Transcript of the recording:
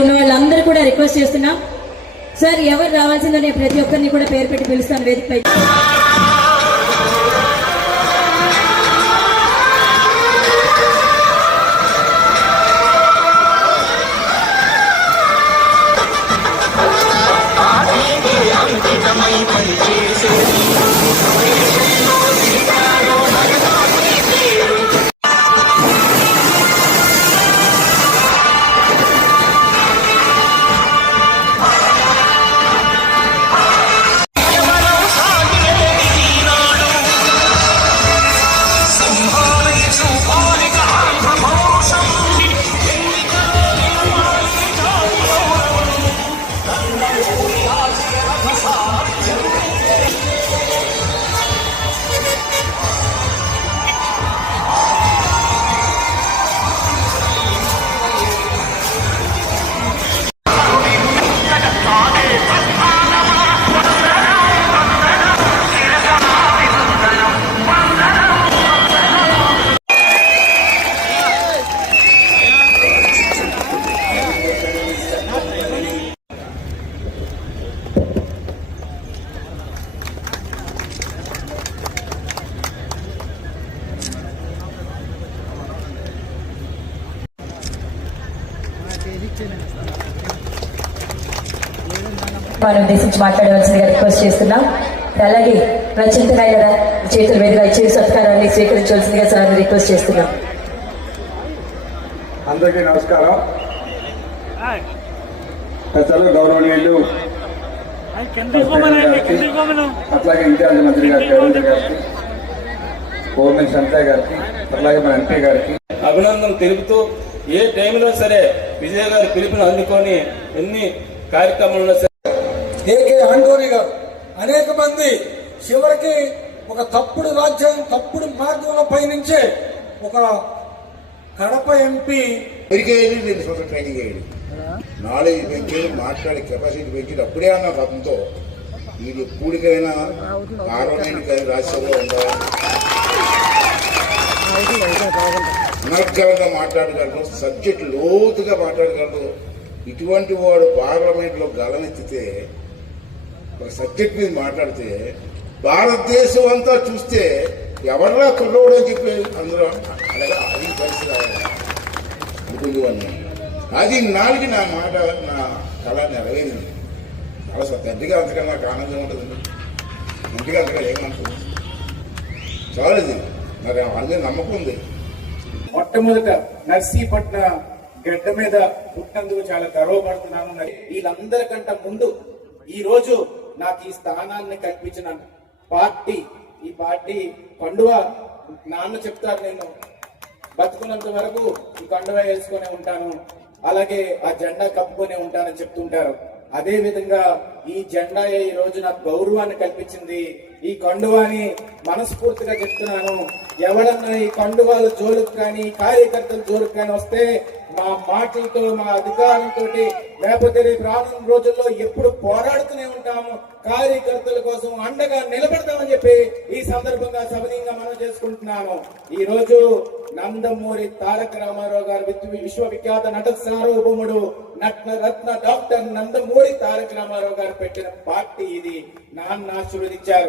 ఉన్న వాళ్ళందరూ కూడా రిక్వెస్ట్ చేస్తున్నాం సార్, ఎవరు రావాల్సిందో ప్రతి ఒక్కరిని కూడా పేరు పెట్టి పిలుస్తాను వేదికపై. వారిని ఉద్దేశించి మాట్లాడవలసిందిగా రిక్వెస్ట్ చేస్తున్నాం. అలాగే రచయితలైన చేతుల మీదుగా ఇచ్చే సత్కారాన్ని స్వీకరించవలసిందిగా సార్ రిక్వెస్ట్ చేస్తున్నాం. అందరికీ నమస్కారం. పెద్దలు గౌరవనీయులు అట్లాగే ఇన్ఛార్జ్ మంత్రి గారికి, రవీంద్ర గారికి, గవర్నమెంట్ సంజయ్ గారికి, అట్లాగే మన ఎంపీ గారికి అభినందనలు తెలుపుతూ, ఏ టైంలో సరే విజయ్ గారి పిలుపుని అందుకొని ఎన్ని కార్యక్రమాలు ఏకే ఆండోని గారు అనేక మంది చివరికి ఒక తప్పుడు రాజ్యం, తప్పుడు మార్గంలో పయనించే ఒక కడప ఎంపీ నేను సొంత ట్రైనింగ్ అయ్యాడు, నాలెడ్జ్ పెంచి మాట్లాడే కెపాసిటీ పెంచి అప్పుడే అన్న పదంతో ఇది ఎప్పటికైనా పార్లమెంట్ రాజ్యసభలో ఉండాలి, అనర్గళంగా మాట్లాడగలరు, సబ్జెక్ట్ లోతుగా మాట్లాడగలరు. ఇటువంటి వాడు పార్లమెంట్లో గలనెత్తితే ఒక సబ్జెక్ట్ మీద మాట్లాడితే భారతదేశం అంతా చూస్తే ఎవరిలా కుర్రోడు అని చెప్పి అందరూ అలాగే అది పరిస్థితి అనుకుంది. అది నాలుగు నా మాట, నా కళ నెరవేరింది. చాలా తండ్రిగా అంతకన్నా నాకు ఆనందం ఉంటుందండి, ఇంటిగా అంతగా ఏమనుకుంది చాలా ఇది నాకు అందరి నమ్మకం ఉంది. మొట్టమొదట నర్సీపట్న గడ్డ మీద పుట్టినందుకు చాలా గర్వపడుతున్నాను. వీళ్ళందరికంటే ముందు ఈ రోజు నాకు ఈ స్థానాన్ని కల్పించిన పార్టీ, ఈ పార్టీ కండువా నాన్న చెప్తారు, నేను బతుకున్నంత వరకు ఈ కండువా వేసుకునే ఉంటాను, అలాగే ఆ జెండా కప్పుకొనే ఉంటానని చెప్తుంటారు. అదే విధంగా ఈ జెండా ఈ రోజు నాకు గౌరవాన్ని కల్పించింది. ఈ కండువాని మనస్ఫూర్తిగా చెప్తున్నాను. ఎవడన్నా ఈ కండువాల జోలుకు కానీ కార్యకర్తల జోలుకు కానీ వస్తే మా మాటలతో మా అధికారంతో లేకపోతే రేపు రానున్న రోజుల్లో ఎప్పుడు పోరాడుతూనే ఉంటాము. కార్యకర్తల కోసం అండగా నిలబడతామని చెప్పి ఈ సందర్భంగా సభనీయంగా మనం చేసుకుంటున్నాను. ఈ రోజు నందమూరి తారక రామారావు గారు విశ్వవిఖ్యాత నట సార్వభౌముడు రత్న డాక్టర్ నందమూరి తారక రామారావు గారు పెట్టిన పార్టీ ఇది. నాన్న ఆశీర్వదించారు.